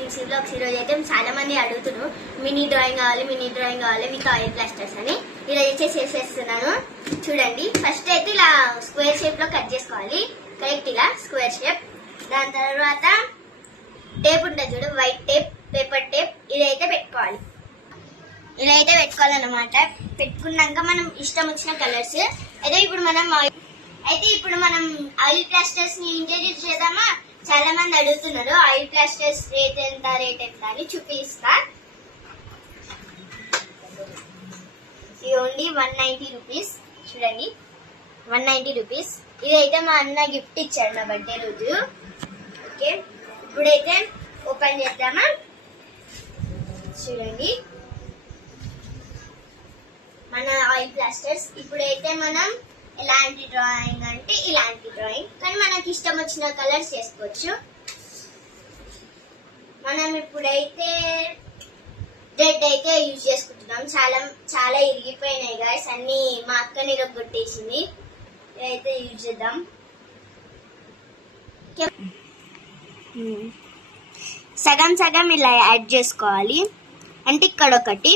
Dreams blogs. ఈరోజు అయితే చాలా మంది అడుగుతున్నారు మినీ డ్రాయింగ్ కావాలి విత్ ఆయిల్ ప్లాస్టర్స్ అని. ఈరోజు అయితే చేసేస్తున్నాను చూడండి. ఫస్ట్ అయితే ఇలా స్క్వేర్ షేప్ లో కట్ చేసుకోవాలి, కరెక్ట్ ఇలా స్క్వేర్ షేప్. దాని తర్వాత టేప్ ఉంటుంది చూడు, వైట్ టేప్, పేపర్ టేప్, ఇదైతే పెట్టుకోవాలి. ఇదైతే పెట్టుకోవాలన్నమాట. పెట్టుకున్నాక మనం ఇష్టం వచ్చిన కలర్స్ అయితే ఇప్పుడు మనం ఆయిల్ ప్లాస్టర్స్ ని ఇంట్రడ్యూస్ చేద్దామా. చాలా మంది అడుగుతున్నారు ఆయిల్ ప్లాస్టర్స్ రేట్ ఎంత అని చూపిస్తా. ఇది ఓన్లీ 190 రూపీస్. చూడండి 190 రూపీస్. ఇదైతే మా అన్న గిఫ్ట్ ఇచ్చాడు నా బర్త్డే రోజు. ఓకే, ఇప్పుడైతే ఓపెన్ చేద్దామా. చూడండి మన ఆయిల్ ప్లాస్టర్స్. ఇప్పుడైతే మనం ఎలాంటి డ్రాయింగ్ అంటే ఇలాంటి డ్రాయింగ్, కానీ మనకి ఇష్టం వచ్చిన కలర్స్ చేసుకోవచ్చు. మనం ఇప్పుడైతే రెడ్ అయితే యూజ్ చేసుకుంటున్నాం. చాలా ఇరిగిపోయినాయి గాయస్, అన్ని మా అక్క నిరగొట్టేసింది. ఇదైతే యూజ్ చేద్దాం. సగం ఇలా యాడ్ చేసుకోవాలి. అంటే ఇక్కడ ఒకటి,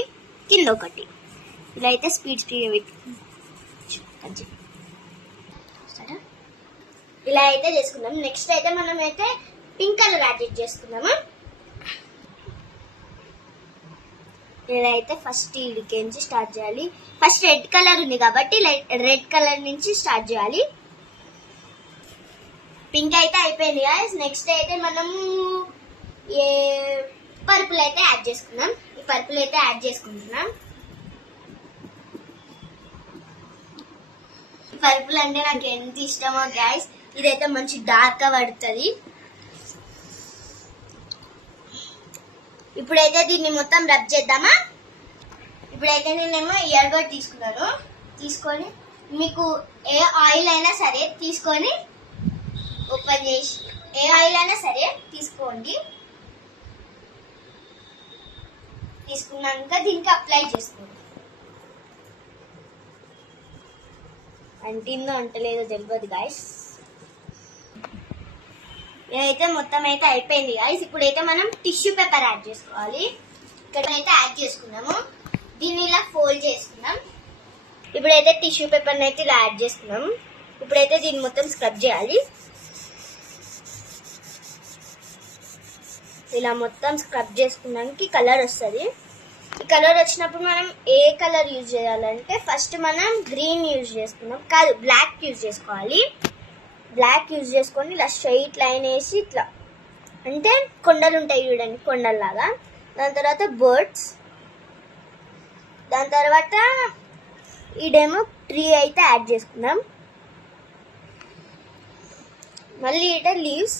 కింద ఒకటి, ఇలా అయితే స్పీడ్ ఇలా అయితే చేసుకుందాం. నెక్స్ట్ అయితే మనం అయితే పింక్ కలర్ యాడ్ చేసుకుందాము. ఇలా అయితే ఫస్ట్ ఇడికి నుంచి స్టార్ట్ చేయాలి. ఫస్ట్ రెడ్ కలర్ ఉంది కాబట్టి రెడ్ కలర్ నుంచి స్టార్ట్ చేయాలి. పింక్ అయితే అయిపోయింది గాయ్స్. నెక్స్ట్ అయితే మనము పర్పుల్ అయితే యాడ్ చేసుకుందాం. ఈ పర్పుల్ అయితే యాడ్ చేసుకుంటున్నాం. పర్పుల్ అంటే నాకు ఎంత ఇష్టమో గాయ్స్. ఇదైతే మంచి డార్క్ గా పడుతుంది. ఇప్పుడైతే దీన్ని మొత్తం రబ్ చేద్దామా. ఇప్పుడైతే నేనేమో ఇయర్ బడ్ తీసుకున్నాను. తీసుకొని మీకు ఏ ఆయిల్ అయినా సరే తీసుకొని ఓపెన్ చేసి, ఏ ఆయిల్ అయినా సరే తీసుకోండి. తీసుకున్నాక దీనికి అప్లై చేసుకోండి. అంటిందో అంటలేదో తెలియదు గాయస్. ఇదైతే మొత్తం అయితే అయిపోయింది గాయస్. ఇప్పుడైతే మనం టిష్యూ పేపర్ యాడ్ చేసుకోవాలి. ఇక్కడైతే యాడ్ చేసుకున్నాము. దీన్ని ఇలా ఫోల్డ్ చేసుకున్నాం. ఇప్పుడైతే టిష్యూ పేపర్ అయితే ఇలా యాడ్ చేసుకున్నాం. ఇప్పుడైతే దీన్ని మొత్తం స్క్రబ్ చేయాలి. ఇలా మొత్తం స్క్రబ్ చేసుకున్నానికి కలర్ వస్తుంది. ఈ కలర్ వచ్చినప్పుడు మనం ఏ కలర్ యూజ్ చేయాలంటే ఫస్ట్ మనం గ్రీన్ యూజ్ చేసుకున్నాం, కాదు బ్లాక్ యూజ్ చేసుకోవాలి. బ్లాక్ యూజ్ చేసుకొని ఇలా స్ట్రైట్ లైన్ వేసి ఇట్లా, అంటే కొండలు ఉంటాయి చూడండి, కొండల్లాగా. దాని తర్వాత బర్డ్స్, దాని తర్వాత ఈడేమో ట్రీ అయితే యాడ్ చేసుకున్నాం. మళ్ళీ ఈడ లీవ్స్.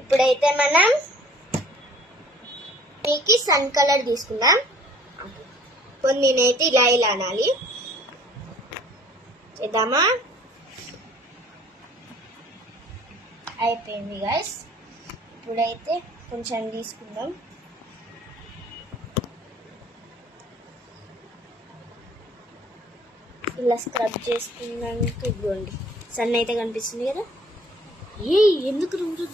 ఇప్పుడైతే మనం మీకు సన్ కలర్ తీసుకుందాం. కొన్నినైతే ఇలా అనాలి. చేద్దామా. అయిపోయింది గైస్. ఇప్పుడైతే కొంచెం తీసుకుందాం. ఇలా స్క్రబ్ చేసుకున్నాక ఇవ్వండి. సన్ అయితే కనిపిస్తుంది కదా. ఎందుకు రెండు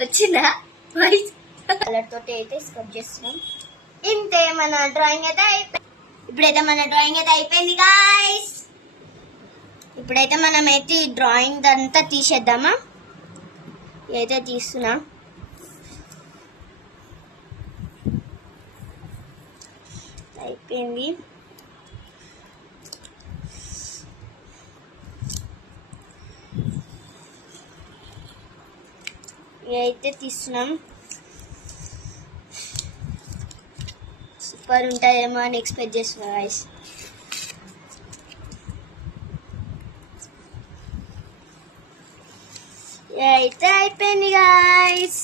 వచ్చిందా కలర్ తోటి అయితే స్క్రబ్ చేస్తున్నాం. ఇంతే మన డ్రాయింగ్ అయితే ఇప్పుడైతే మన డ్రాయింగ్ అయితే అయిపోయింది గాయ్స్. ఇప్పుడైతే మనం అయితే ఈ డ్రాయింగ్ అంతా తీసేద్దామా. ఇదైతే తీస్తున్నా. అయిపోయింది. ఇదైతే తీస్తున్నాం. సూపర్ ఉంటాయేమో అని ఎక్స్పెక్ట్ చేస్తున్నా గైస్. అయితే అయిపోయింది గైస్.